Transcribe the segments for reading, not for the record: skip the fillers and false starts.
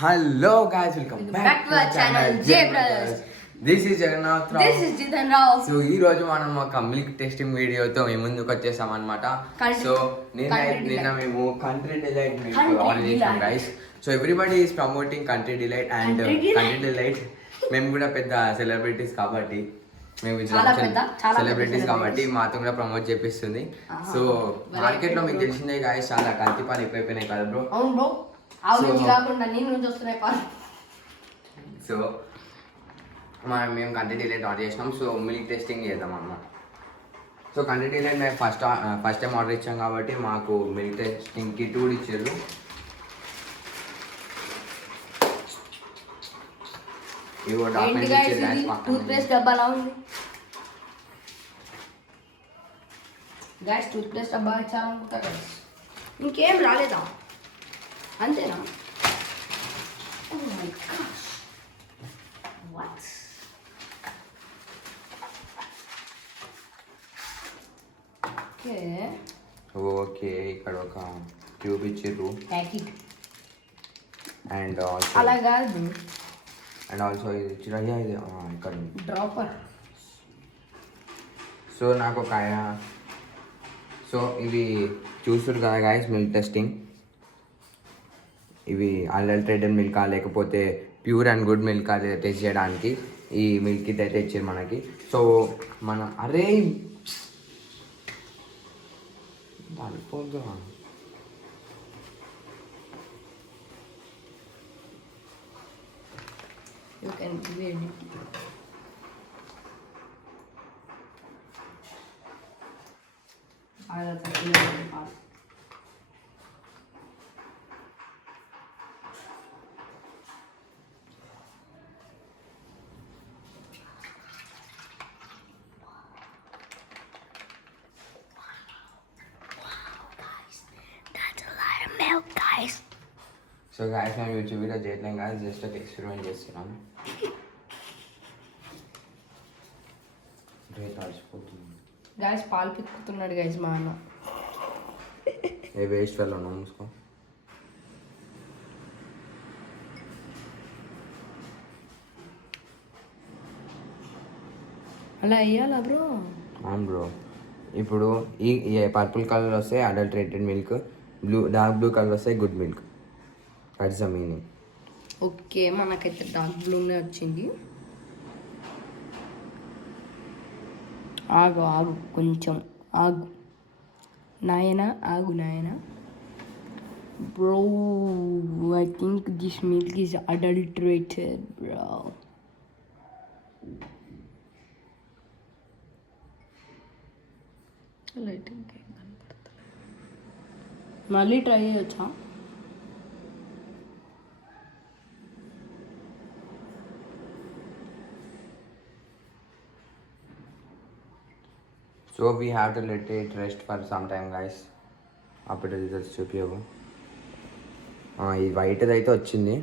Hello guys, welcome back to our channel J Brothers. This is Jagannath Rao. This is Jitan Rao. So ఈ రోజు మనం ఒక milk testing వీడియోతో మేము ముందుకు వచ్చేసాం అనమాట. సో నిన్న మేము కంట్రీ డిలైట్ మిల్క్ ఆర్డర్ చేసాం guys. So everybody is promoting country delight and country delight. మేము కూడా పెద్ద సెలబ్రిటీస్ కాబట్టి మేము సెలబ్రిటీస్ కాబట్టి మాతో కూడా ప్రమోట్ చేపిస్తుంది. సో మార్కెట్ లో మీకు తెలిసిందే గాయస్, చాలా కల్తీ పాలు ఎక్కువైపోయినాయి కదా బ్రో. అవును బ్రో, ఆవు నుంచి కాకుండా నీ నుంచి వస్తున్నాయి పాలు. సో మేము కంట్రీ డిలైట్ ఆర్డర్ చేసినాం. సో మిల్క్ టెస్టింగ్ చేద్దాం అన్నమాట. సో కంట్రీ డిలైట్ మేము ఫస్ట్ టైం ఆర్డర్ ఇచ్చాం కాబట్టి మాకు మిల్క్ టెస్టింగ్ కిట్ కూడా ఇచ్చారు. టూత్పేస్ట్ డబ్బాలా ఉంది గైస్, టూత్పేస్ట్ డబ్బా ఇచ్చారనుకుంటా గైస్. ఇంకేం రాలేదా? అంతేనా? Oh my gosh. What? Okay, ఇక్కడ ఒక ట్యూబ్ ఇచ్చిర్రు ప్యాకెట్ అండ్ అలా కాదు. అండ్ ఆల్సో ఇది ఇచ్చిరయ్యా, ఇది ఇక్కడ డ్రాపర్. సో నాకు ఒక సో ఇవి చూస్తారు కదా గాయస్, మిల్క్ టెస్టింగ్. ఇవి అన్అల్టరేటెడ్ మిల్కా లేకపోతే ప్యూర్ అండ్ గుడ్ మిల్క్ అది టెస్ట్ చేయడానికి ఈ మిల్క్ కిట్ అయితే ఇచ్చారు మనకి. సో మనం అరే పడిపోద్దా You can give it. I don't so guys మేము యూట్యూబ్ వీడియో చేయట్లేం కాదు, జస్ట్ ఒక ఎక్స్పెరిమెంట్ చేస్తున్నాం. గైస్ పాలు పిక్కుతున్నాడు గైస్ మా అన్న. ఏ వేస్ట్ ఫెల్ ఉన్నాం మూసుకో. అలా అయ్యాలా బ్రో? అవును బ్రో. ఇప్పుడు ఈ పర్పుల్ కలర్ వస్తే adulterated milk, dark blue colour వస్తే good milk. That's the meaning. Okay, మనకైతే డార్క్ బ్లూనే వచ్చింది. ఆగు ఆగు కొంచెం ఆగు నాయనా, ఆగు నాయనా. Bro I think this milk is adulterated bro. మళ్ళీ ట్రై చేయొచ్చా? So we have to let it rest for some time guys. అప్పుడు రిజల్ట్స్ చూపించవు. ఈ వైట్ అయితే వచ్చింది.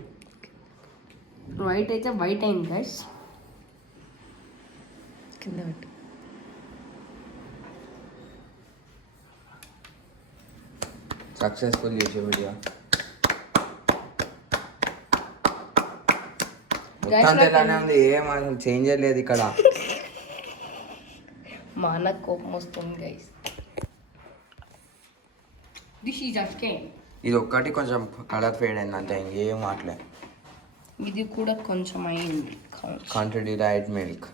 వైట్ అయితే వైట్ అయింది గైస్. కింద పెట్టు. Successful YouTube video. మొత్తం ఇలానే ఉంది, ఏం అసలు చేంజ్ లేదు ఇక్కడ. మా అన్న కోపం వస్తుంది గైస్. దిస్ ఈజ్ అస్కేన్. ఇది ఒక్కటి కొంచెం కలర్ ఫేడ్ అయింది అంతే, ఇంకేం మాట్లే. ఇది కూడా కొంచెం అయింది. Country delight milk.